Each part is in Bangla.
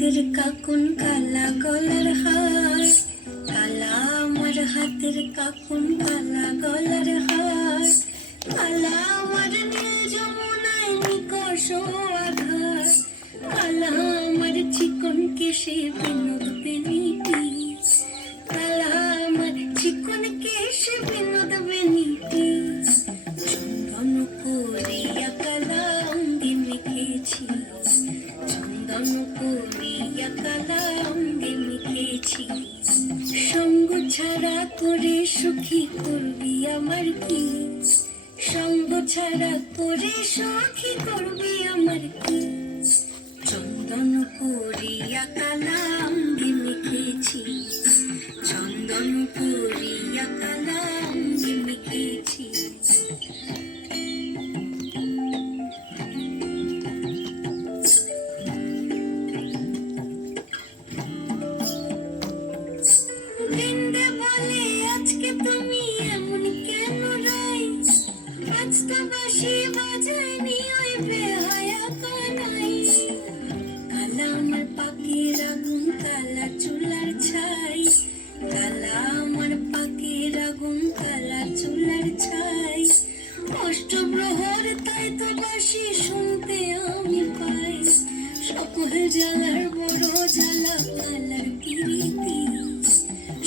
হাতের কাকুন কালা গলার হার, কালা আমার হাতের কাকুন কালা গলার হার, কালা আমার নীল যমুনায় নিকষ আধার, কালা আমার চিকন কেশে বিনোদ বেনিটি, কালা আমার চিকন কেশে বিনোদ বেনিটি, চন্দন করিয়া কালা অঙ্গে মেখেছি, চন্দন করিয়া কালা অঙ্গে মেখেছি, সঙ্গ ছাড়া করে সুখী করবি আমার কি, সঙ্গ ছাড়া করে সুখী করবি আমার কি, চন্দন করিয়া কালা অঙ্গে মেখেছি, চন্দন করিয়া কালা অঙ্গে মেখেছি। বৃন্দে বলে আজকে তুমি এমন কেন রাই, আজ তো বাঁশি বাজায়নি ওই বেহায়া কানাই, কালা আমার পাখির আগুন কালা চুলার ছাই, কালা আমার পাখির আগুন কালা চুলার ছাই, অষ্টপ্রহর তাই তো বাঁশি শুনতে আমি পাই, সকল জ্বালার বড় জ্বালা কালার প্রীতি,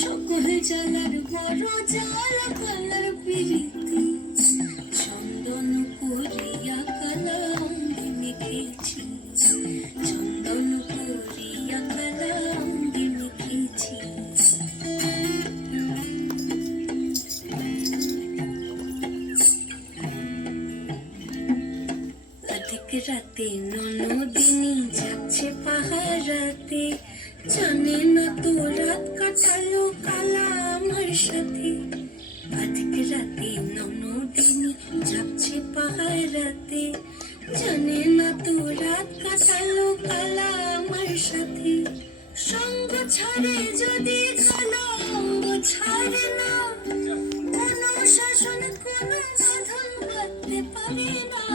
সকল জ্বালার বড় জ্বালা কালার প্রীতি, চন্দন করিয়া কালা অঙ্গে মেখেছি, চন্দন করিয়া কালা অঙ্গে মেখেছি। অধিক রাতে ননদিনী যাচ্ছে পাহারাতে, জানে না তো রাত কাটালো কালা আমার সাথে, অধিক রাতে ননদিনী যাচ্ছে পাহারাতে, জানে না তো রাত কাটালো কালা আমার সাথে, সঙ্গ ছাড়ে যদি কালা অঙ্গ ছাড়ে না, কোনো শাসন কোনো বাঁধন বাঁধতে পারে না,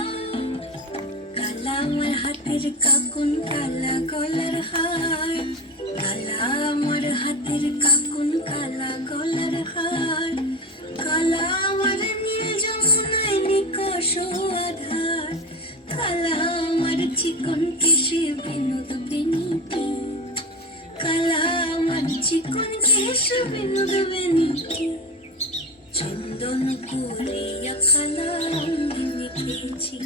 কালা আমার হাতের কাকুন কালা গলার হার, কালা আমার হাতের কাকুন কালা গলার হার, কালা আমার নীল যমুনায় নিকষ আধার, কালা আমার চিকন কেশে বিনোদ বেনিটি, কালা আমার চিকন কেশে বিনোদ বেনিটি, চন্দন করিয়া কালা অঙ্গে মেখেছি।